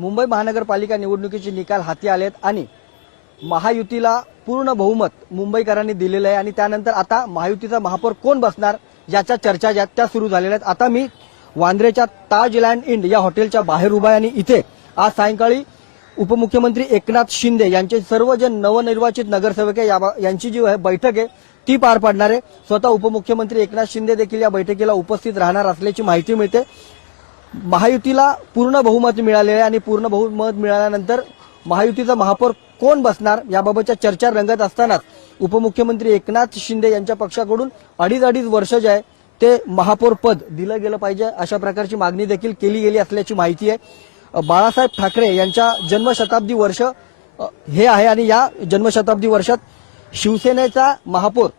मुंबई महानगरपालिका निवडणुकीचे निकाल हाती आलेत आणि महायुतीला पूर्ण बहुमत मुंबईकरांनी दिलेलं आहे आणि त्यानंतर आता महायुतीचा महापौर कोण बसणार याच्या चर्चा ज्या त्या सुरू झालेल्या आहेत। आता मी वांद्रेच्या ताजलँड इंड या हॉटेलच्या बाहेर उभा आहे आणि इथे आज सायंकाळी उपमुख्यमंत्री एकनाथ शिंदे यांचे सर्व जे नवनिर्वाचित नगरसेवक आहे यांची जी बैठक आहे ती पार पडणार आहे। स्वतः उपमुख्यमंत्री एकनाथ शिंदे देखील या बैठकीला उपस्थित राहणार असल्याची माहिती मिळते। महायुतीला पूर्ण बहुमत मिळाले आहे आणि पूर्ण बहुमत मिळाल्यानंतर महायुतीचा महापौर कोण बसणार याबाबतच्या चर्चा रंगत असतानाच उपमुख्यमंत्री एकनाथ शिंदे यांच्या पक्षाकडून अडीच वर्ष जे आहे ते महापौर पद दिलं गेलं पाहिजे अशा प्रकारची मागणी देखील केली गेली असल्याची माहिती आहे। बाळासाहेब ठाकरे यांच्या जन्मशताब्दी वर्ष हे आहे आणि या जन्मशताब्दी वर्षात शिवसेनेचा महापौर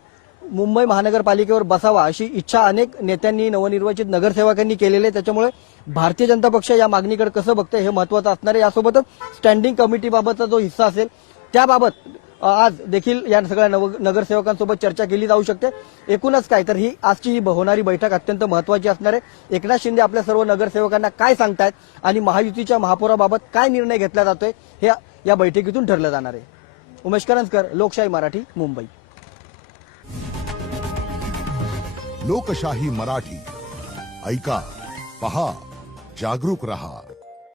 मुंबई महानगरपालिकेवर बसावा अशी इच्छा अनेक नेत्यांनी नवनिर्वाचित नगरसेवकांनी केलेली आहे। त्याच्यामुळे भारतीय जनता पक्ष या मागणीकडे कसं बघते हे महत्त्वाचं असणार आहे। यासोबतच स्टँडिंग कमिटीबाबतचा जो हिस्सा असेल त्याबाबत आज देखील या सगळ्या नगरसेवकांसोबत चर्चा केली जाऊ शकते। एकूणच काय तर आजची ही होणारी बैठक अत्यंत महत्त्वाची असणार आहे। एकनाथ शिंदे आपल्या सर्व नगरसेवकांना काय सांगतायत आणि महायुतीच्या महापौराबाबत काय निर्णय घेतला जातोय हे या बैठकीतून ठरलं जाणार आहे। उमेश करंजकर, लोकशाही मराठी, मुंबई। लोकशाही मराठी ऐका, पहा, जागरूक रहा।